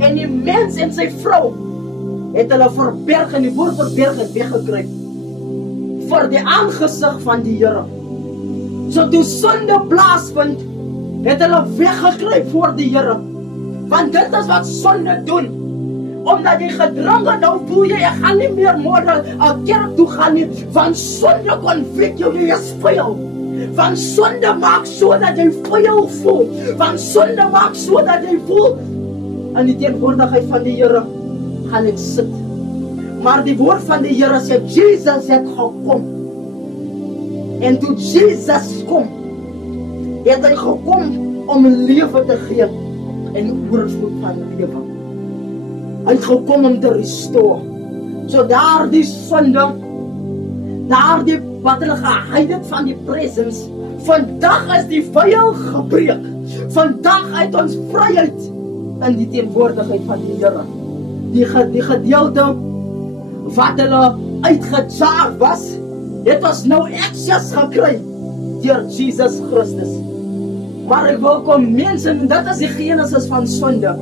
En die mens en sy vrou het hulle verberg, en die woord verberg het weggekruip vir die aangesig van die Here. So toe sonde plaasvind, het hulle weggekruip voor die Here. Want dit is wat sonde doen. Omdat jy gedrink het, nou voel jy gaan nie meer môre 'n kerk toe gaan nie, want sonde konflik jou, jy is vuil. Want sonde maak so dat jy vuil voel. Want sonde maak so dat jy voel in die teenwoordigheid van die Here gaan ek sit. Maar die woord van die Here sê, Jesus het gekom. En toe Jesus kom, het hy gekom om lewe te gee en oorvloed van lewe. Hy het gekom om te restore. So daardie sonde, daardie wat hulle geheid het van die presence, vandag is die vyand gebreek. Vandag uit ons vryheid in die teenwoordigheid van die Here. Die gedeelte wat hulle uitgejaag was, het ons nou access gekry deur Jesus Christus. Maar ek wil kom mense, en dit is die genesis van sonde.